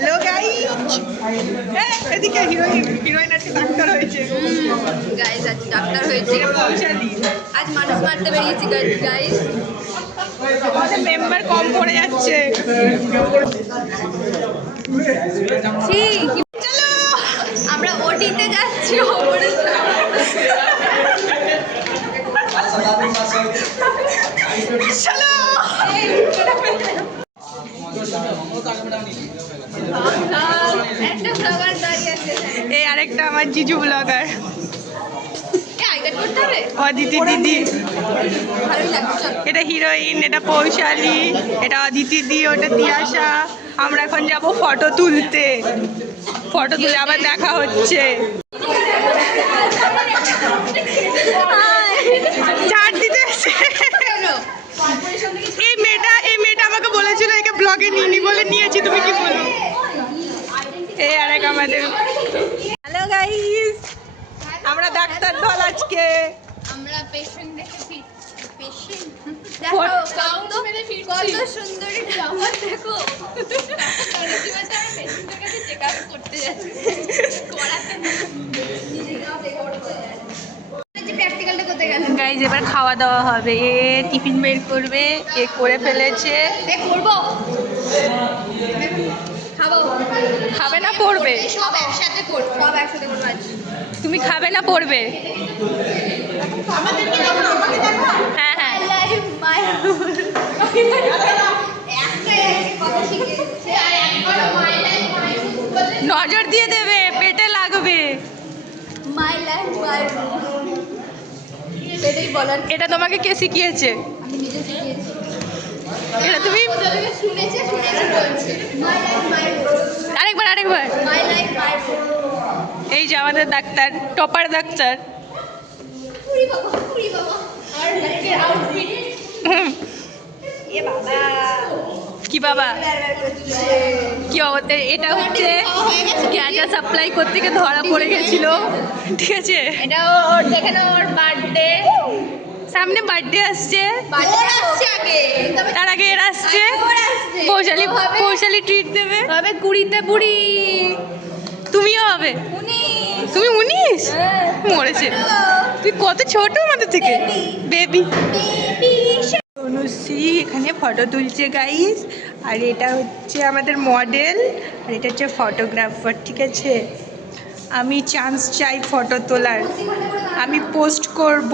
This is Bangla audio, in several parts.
হ্যালো গাইস, এদিকে হিরোইন আজকে ডাক্তার হয়েছে। গাইস আজ ডাক্তার হয়েছে, আজ মানুষ মারতে বেরিয়েছি গাইস। আমাদের মেম্বার কম পড়ে যাচ্ছে। চলো আমরা ওটিতে যাচ্ছি। ওপরে চলো। একটা ব্লগার দাঁড়িয়ে আছে। এই আরেকটা আমার জিজু ব্লগার আইডেন্ট করতে হবে। অদিতি দিদি, ভালোই লাগছে। এটা হিরোইন, এটা পৌশালী, এটা অদিতি দি, ওটা তিয়াশা। আমরা এখন যাব ফটো তুলতে। ফটো তুলে আবার দেখা হচ্ছে। চার দিতে এসে এই মেয়েটা আমাকে বলেছিল একে ব্লগে নিয়ে বলে নিয়েছি। তুমি কি বলো? এই আরেক আমাদের হ্যালো গাইস, আমরা ডাক্তার দল আজকে। আমরা পেশেন্ট দেখেছি। পেশেন্ট দেখো কত সুন্দরী ডাক্তার দেখো। আমরা পেশেন্টের কাছে চেকআপ করতে যাচ্ছি। করাতে প্র্যাকটিক্যালটা করতে গেল। গাইস এবার খাওয়া দাওয়া হবে। এ টিফিন বের করবে, এ করে ফেলেছে। করবো খাবো। খাবে না পড়বে? সব একসাথে করবো, সব একসাথে করবো আজ। তুমি খাবে না পড়বে? হ্যাঁ হ্যাঁ, নজর দিয়ে দেবে, পেটে লাগবে। এটাই বলার। এটা তোমাকে কে শিখিয়েছে? আমি নিজে শিখিয়েছি। এটা তুমি শুনেছে বলছে আরেকবার মাই লাইফ মাই। এই যে আমাদের ডাক্তার, টপার ডাক্তার। আর আউটফিট এ বাবা কি বাবা, কি অবস্থা? এটা হচ্ছে গ্যাসা সাপ্লাই করতে গিয়ে ধরা পড়ে গেছিল, ঠিক আছে? এটা ওর দেখে না, ওর বার্থডে সামনে বার্থডে আসছে, আগে তার আগে এর আসছে। পৌশালী ট্রিট দেবে, হবে 20তে বুড়ি। তুমিও হবে। তুমি 19? মরেছে। তুই কত ছোট আমাদের থেকে, বেবি। অনুশ্রী এখানে ফটো তুলছে গাইস। আর এটা হচ্ছে আমাদের মডেল, আর এটা হচ্ছে ফটোগ্রাফার, ঠিক আছে? আমি চান্স চাই ফটো তোলার, আমি পোস্ট করব।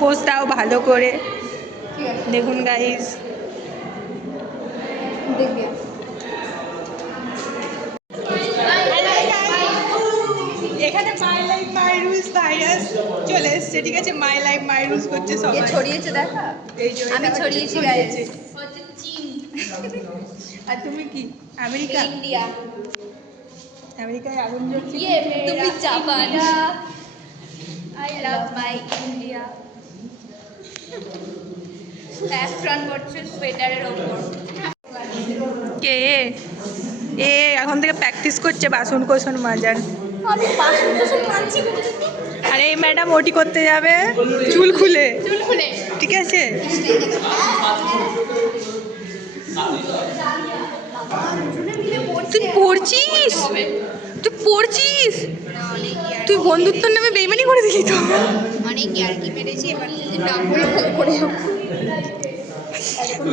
পোস্ট দাও ভালো করে। দেখুন গাইস, দেখবে এখানে my life my rules virus চলে এসছে, ঠিক আছে? মাই লাইফ মাই রুলস করছে সবাই। ছড়িয়েছে দেখা, এই যে আমি ছড়িয়েছি গাইস। হচ্ছে চীন। আর তুমি কি? আমেরিকা? ইন্ডিয়া। আমেরিকায় আগুন জ্বলছে। তুমি Japan. I love my India. Saffron করছে সোয়েটারের ওপর। কে এ? এখন থেকে প্র্যাকটিস করছে বাসন কোসন মাজার। আমি বাসন কোসন মানছি। আর এই ম্যাডাম ওটি করতে যাবে চুল খুলে, ঠিক আছে? তুই পড়ছিস, তুই বন্ধুত্বর নামে বেইমানি করে দিলি তো। অনেক ইয়ার্কি মেরেছি, এবার যদি না করে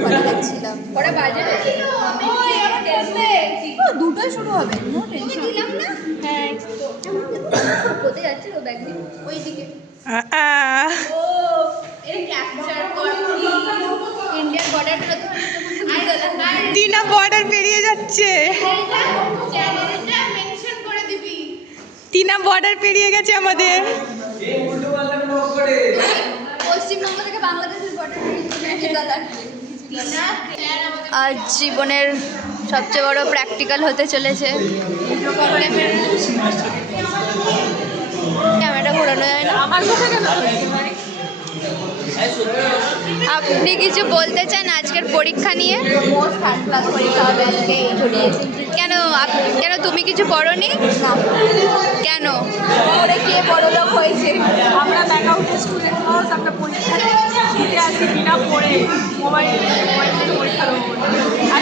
ভালো লাগছিলাম। ওরা বাজে দুটোই শুরু হবে, নো টেনশন। দিলাম না? হ্যাঁ, কোথায় যাচ্ছে ও? ব্যাগ নিয়ে ওইদিকে। ও এর ক্যাপচার করছি ইন্ডিয়ান বর্ডারটা তো। টিনা বর্ডার পেরিয়ে যাচ্ছে। চ্যানেলটা মেনশন করে দিবি। টিনা বর্ডার পেরিয়ে গেছে আমাদের। পশ্চিমবঙ্গ থেকে বাংলাদেশের বর্ডার আজ জীবনের সবচেয়ে বড় প্র্যাকটিক্যাল হতে চলেছে। ক্যামেরা ঘোরানো যায় না। আপনি কিছু বলতে চান আজকের পরীক্ষা নিয়ে? কেন কেন তুমি কিছু পড়োনি? কেন? কে বড় লোক হয়েছে? আমরা ব্যাকআউটের স্টুডেন্ট, আমরা পরীক্ষা দিতে আসি বিনা পড়ে মোবাইল থেকে পরীক্ষা দেবো। আর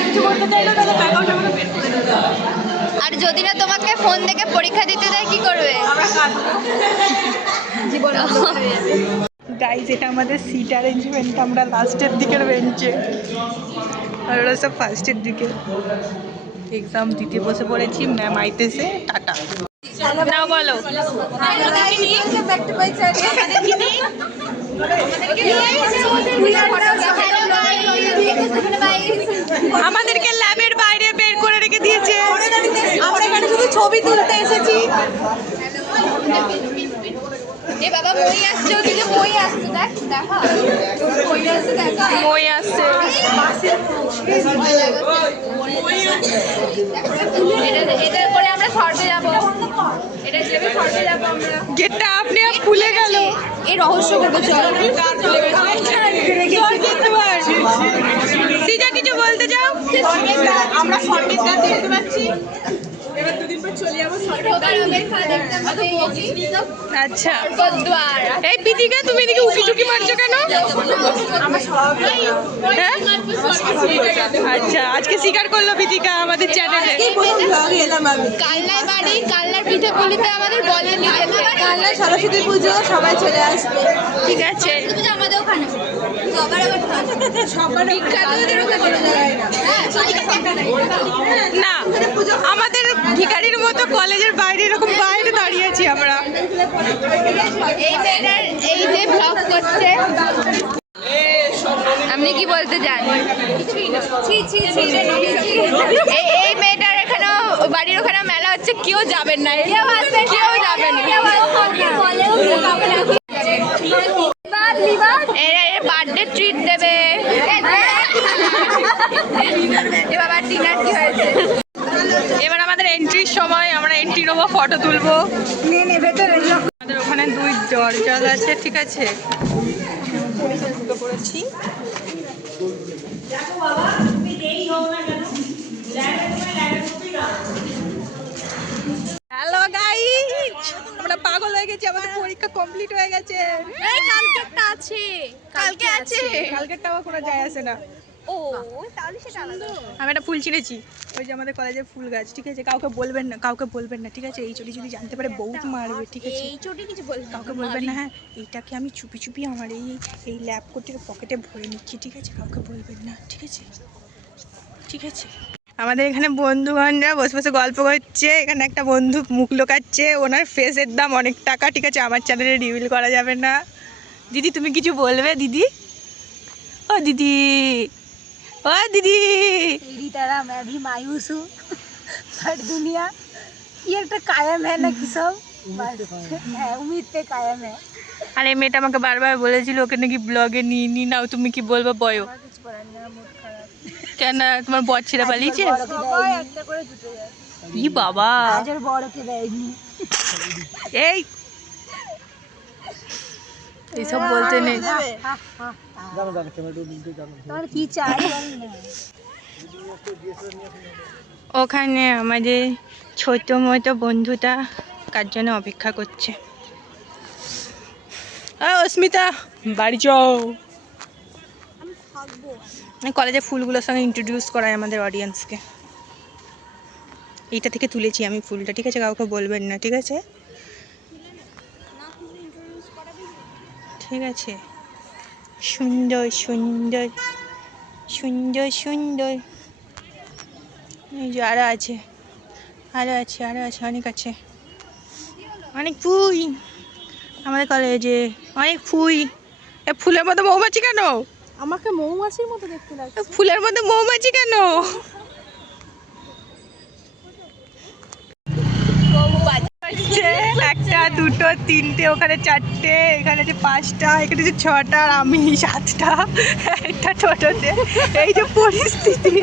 যদি না তোমাকে ফোন দেখে পরীক্ষা দিতে দেয় কি করবে? জীবন গাইজ এটা আমাদের সিট অ্যারেঞ্জমেন্ট, আমরা লাস্টের দিকের বেঞ্চে আর ওরা সব ফার্স্টের দিকে। এক্সাম দিতে বসে পড়েছি, ম্যাম আইতেছে, টাটা। নাও বলো। আমাদেরকে ল্যাবের বাইরে বের করে রেখে দিয়েছে, আমরা এখানে শুধু ছবি তুলতে এসেছি। এ বাবা মই আসছে, ওদিকে মই আসছে, দেখ দেখা মই আসছে, দেখা মই আসছে। এটা করে আমরা শর্টে যাবো, এটা চেপে শর্টে যাবো আমরা। গেটটা আপনি খুলে গেল, এই রহস্য করবো, চল। সিজা কিছু বলতে চাও? আমরা শর্টের দাঁত দেখতে পাচ্ছি, এবার দুদিন পর চলে যাবো আচ্ছা এই পিতিকা তুমি এদিকে উঁকি চুকি মারছো কেন? হ্যাঁ আচ্ছা, আজকে স্বীকার করলো পিতিকা আমাদের চ্যানেলে। কালনার বাড়ি, কালনার পিঠে পুলিতে আমাদের বলে নিয়ে কালনায় সরস্বতী পুজো, সবাই চলে আসবে। ঠিক আছে, আমাদের ওখানে সবার বিখ্যাতদের ওখানে যায় না আমাদের ভিখারির মতো কলেজের বাইরে এরকম বাইরে দাঁড়িয়ে আছি আমরা। এই মেয়েটার এই যে ব্লগ করছে, আপনি কি বলতে চান? এই মেয়েটার এখানে বাড়ির ওখানে মেলা হচ্ছে, কেউ যাবেন না, কেউ যাবেন না। বার্থডে ট্রিট দেবে। এবার আমাদের এন্ট্রির সময়, আমরা এন্ট্রি নেবো, ফটো তুলবো। আমাদের ওখানে 2 দরজা আছে, ঠিক আছে। করেছি হ্যালো গাইস, আমরা পাগল হয়ে গেছি, আমাদের পরীক্ষা কমপ্লিট হয়ে গেছে। কালকেরটা আছে, কালকে আছে, কালকেরটাও কোনো যায় আসে না। ও তাহলে সেটা আলাদা। আমি একটা ফুল চিনেছি, ওই যে আমাদের কলেজের ফুল গাছ, ঠিক আছে। কাউকে বলবেন না, কাউকে বলবেন না, ঠিক আছে। এই চটি যদি জানতে পারে বহুত মারবে, ঠিক আছে। এই চটি কিছু বলবে কাউকে বলবেন না। হ্যাঁ, এইটাকে আমি চুপি চুপি আমার এই ল্যাব কোটের পকেটে ভরে নিচ্ছি, ঠিক আছে। কাউকে বলবেন না, ঠিক আছে, ঠিক আছে। আমাদের এখানে বন্ধুগণরা বসে বসে গল্প করছে। এখানে একটা বন্ধু মুখ লোকাচ্ছে, ওনার ফেসের দাম অনেক টাকা, ঠিক আছে। আমার চ্যানেলে রিভিল করা যাবে না। দিদি তুমি কিছু বলবে? দিদি, ও দিদি, ओ दीदी, तेरी तरह मैं भी मायूस हूँ, पर दुनिया ये एक कायम है ना कि सब उम्मीद पे कायम है। আর এই মেয়েটা আমাকে বারবার বলেছিল ওকে নাকি ব্লগে নিয়ে নাও। তুমি কি বলবো বলো? কেন তোমার বর ছেড়ে পালিয়েছে? ই বাবা, বড়কে দেয়নি। এই এইসব বলতে নেই। কি চাই? ওখানে আমাদের ছোট মতো বন্ধুটা কার জন্য অপেক্ষা করছে। অস্মিতা বাড়ি যাও। কলেজে ফুলগুলোর সঙ্গে ইন্ট্রোডিউস করায় আমাদের অডিয়েন্সকে। এইটা থেকে তুলেছি আমি ফুলটা, ঠিক আছে। কাউকে বলবেন না, ঠিক আছে, ঠিক আছে। সুন্দর সুন্দর সুন্দর সুন্দর। এই যে আরও আছে, আরও আছে, আরও আছে, অনেক আছে, অনেক ফুল আমাদের কলেজে, অনেক ফুল। এ ফুলের মধ্যে মৌমাছি কেন? আমাকে মৌমাছির মতো দেখতে লাগে। ফুলের মধ্যে মৌমাছি কেন? একটা, দুটো, তিনটে, ওখানে 4টে, এখানে আছে 5টা, এখানে আছে 6টা, আর আমি 7টা একটা টোটোতে। এই যে পরিস্থিতি।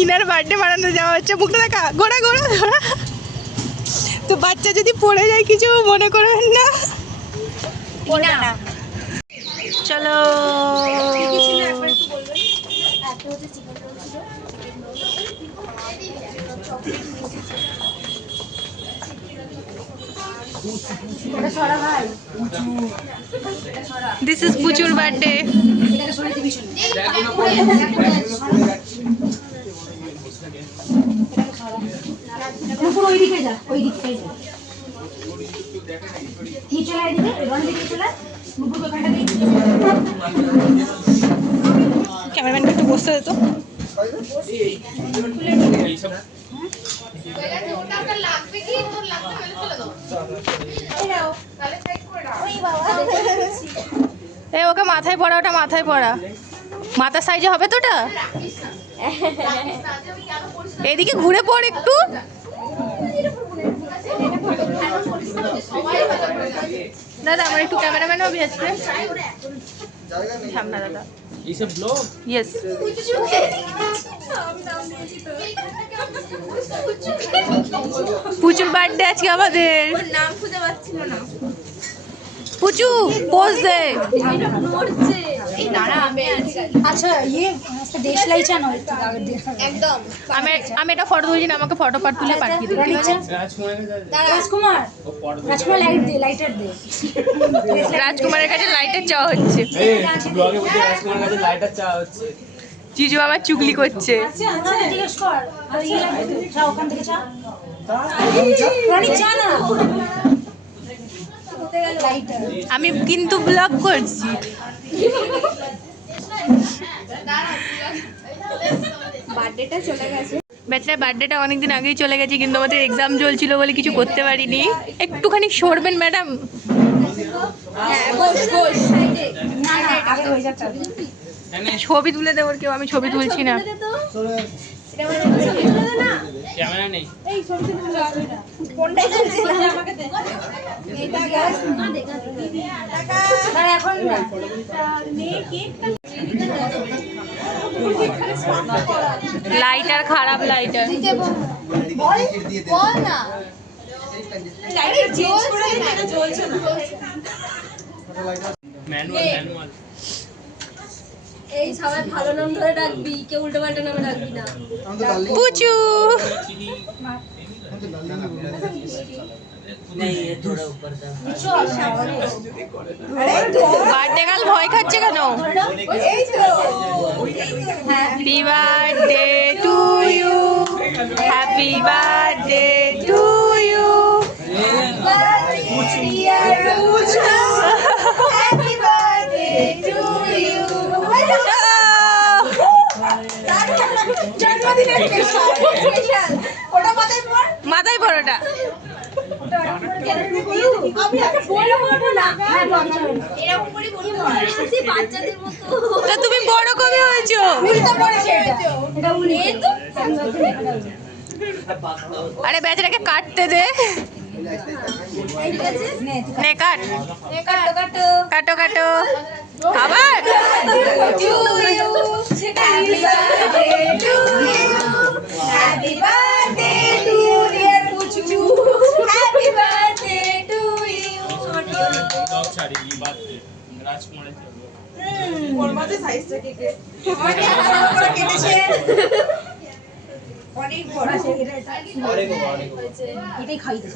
ইনার বার্থডে বানানো যাওয়া হচ্ছে। মুখটা দেখা, ঘোরা ঘোরা ঘোরা। তো বাচ্চা যদি পড়ে যায় কিছু মনে করবেন না। চলো This is Puchur birthday. নুপুর ওইদিকে যা, ওই দিকটাই যা। নিচে লাই দিকে, রনি দিকে চলে, নুপুর ওখানটা দিয়ে। ক্যামেরাম্যানকে একটু বসতে দে তো। এ ওকে মাথায় পড়া, ওটা মাথায় পড়া, মাথার সাইজে হবে তো ওটা। এদিকে ঘুরে পড় একটু। দাদা আমার একটু ক্যামেরাম্যান হবে আজকে সামনে দাদা। এইসব ব্লগ ইয়েস, পুচুর বার্থডে আজকে আমাদের। নাম খুঁজে পাচ্ছিল না। পুচু পোজ দে। এই দাঁড়া আমি আচ্ছা ইয়ে আজকে দেশলাই চানো একটু দাগের দিয়ে। একদম আমি এটা ফটো তুলছি না, আমাকে ফটো পাট তুলে পাঠিয়ে দিবি, ঠিক আছে? রাজকুমার, রাজকুমার লাইট দে, লাইটার দে। রাজকুমারের কাছে লাইটের চাওয়া হচ্ছে। ব্লগে বলতে রাজকুমার কাছে লাইটার চা হচ্ছে। জিজু আবার চুগলি করছে। ওখানে জিজ্ঞেস কর, আর ইয়ে লাইট দে, চা ওখান থেকে চা। রনি চা না। লাইটার। আমি কিন্তু ব্লগ করছি। বার্থডেটা চলে গেছে। ব্যাচলার বার্থডেটা অনেকদিন আগেই চলে গেছে, কিন্তু আমাদের এক্সাম চলছিল বলে কিছু করতে পারিনি। একটুখানি সরবেন ম্যাডাম। হ্যাঁ বস বস সাইডে। না না আগে হয়ে যাচ্ছে। ছবি তুলে দেবো কেউ, আমি ছবি তুলছি না। এটা মানে ছবি তুলে দে না। ক্যামেরা নেই। এই ছবি তুলে দে। কোনটা তুলছিস আমাকে দে। এটা গ্যাস না দেখা। আর এখন না। নে কেকটা লাইটার খারাপ, লাইটার। বল বল না। লাইট চেঞ্জ করে দে, এটা জ্বলছে না। ম্যানুয়াল এই সবাই ভালো নাম ধরে ডাকবি, কেউ উল্টো পাল্টা নামে ডাকবি না। পুচু বার্থডে গার্ল ভয় খাচ্ছে কেন? এই তো happy birthday to you, happy birthday to you. Happy birthday to you. জন্মদিনের স্পেশাল। ওটা মাথায় পড়। মাথায় পরোটা। আমি একটা বড় বড় না। হ্যাঁ পঞ্চান্ন। এরকম করে বলবো আসি বাচ্চাদের মতো। তা তুমি বড় কবে হয়েছো? উল্টো পড়েছে এটা। এটা উনি তো আরে বেচারাকে কাটতে দে। ঠিক আছে নে কাট, কাটো কাটো কাটো কাটো। আবার to you. Happy birthday to you. Happy birthday to dear Puchu. Happy birthday to you. Blog ছাড়ি এই বার্থডে রাজকুমারের জন্য। অনেক বড়। এটাই খাইতে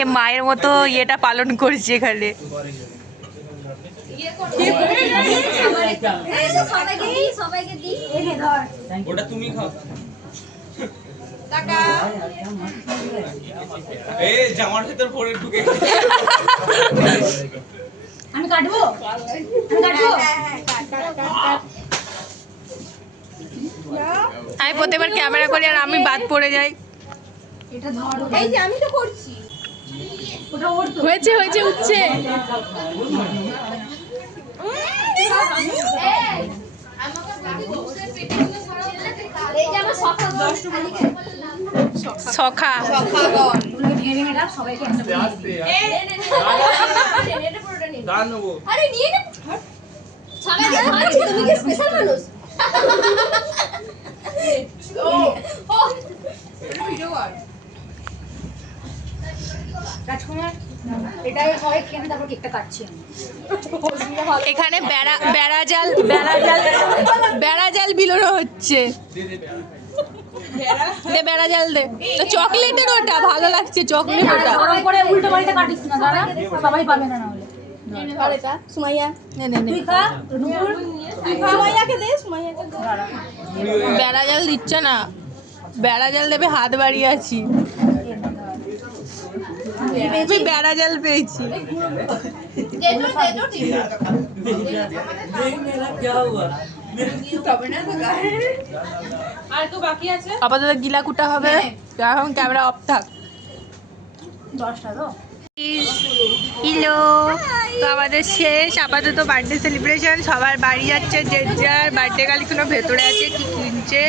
এ মায়ের মতো ইয়েটা পালন করছে এখানে। সবাইকে দিই, সবাইকে দিই। এনে ধর। ওটা তুমি খাও। টাকা এ জামার ভিতর পরে ঢুকে আমি কাটবো, আমি কাটবো। আমি প্রত্যেকবার ক্যামেরা করি আর আমি বাদ পড়ে যাই। এটা ধর। এই যে আমি তো করছি। ওটা ওর তো। হয়েছে হয়েছে, উঠছে। এই যে আমার সকাল 10 সখা সকালগণ। ওগুলোকে ভেঙে ভেঙে রাখ, সবাইকে একটা করে আস্তে এটা পুরোটা নিন। দাঁড় নেবো। আরে নিয়ে নে। সবাই খাচ্ছে, তুমি কি স্পেশাল মানুষ? ও ভিডিও কর। রাজকুমার, এটা সবাই খেয়ে নে, তারপর কেকটা কাটছি আমি। এখানে বেড়া জাল বিলোনো হচ্ছে। দে বেড়া জাল দে। তো চকলেটের ওটা ভালো লাগছে, চকলেট ওটা। গরম করে উল্টো বাড়িতে কাটিস না, দাঁড়া, সবাই পাবে না নাহলে। আর এটা সুমাইয়া নে নে নে তুই খা নুপুর সুমাইয়াকে দে সুমাইয়াকে দে বেড়া জল দিচ্ছে না, বেড়া জল দেবে হাত বাড়িয়ে আছি। আমি বেড়া জল পেয়েছি। দে তো ঠিক আপাতত গিলা কুটা হবে, এখন ক্যামেরা অফ থাক। 10টা তো হ্যালো, তো আমাদের শেষ আপাতত বার্থডে সেলিব্রেশন। সবার বাড়ি যাচ্ছে, যে যার বার্থডে গার্ল কোনো ভেতরে আছে কি কিনছে,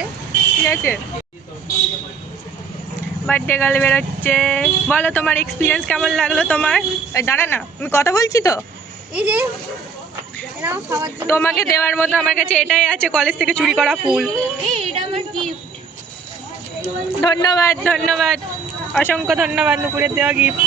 ঠিক আছে। বার্থডে গার্ল বেরোচ্ছে। বলো তোমার এক্সপিরিয়েন্স কেমন লাগলো তোমার? এই দাঁড়া না, আমি কথা বলছি তো। এই যে এরাও খাওয়ার জন্য তোমাকে দেওয়ার মতো আমার কাছে এটাই আছে, কলেজ থেকে চুরি করা ফুল। এই এটা আমার গিফট ধন্যবাদ ধন্যবাদ, অসংখ্য ধন্যবাদ নুপুরের দেওয়া গিফট।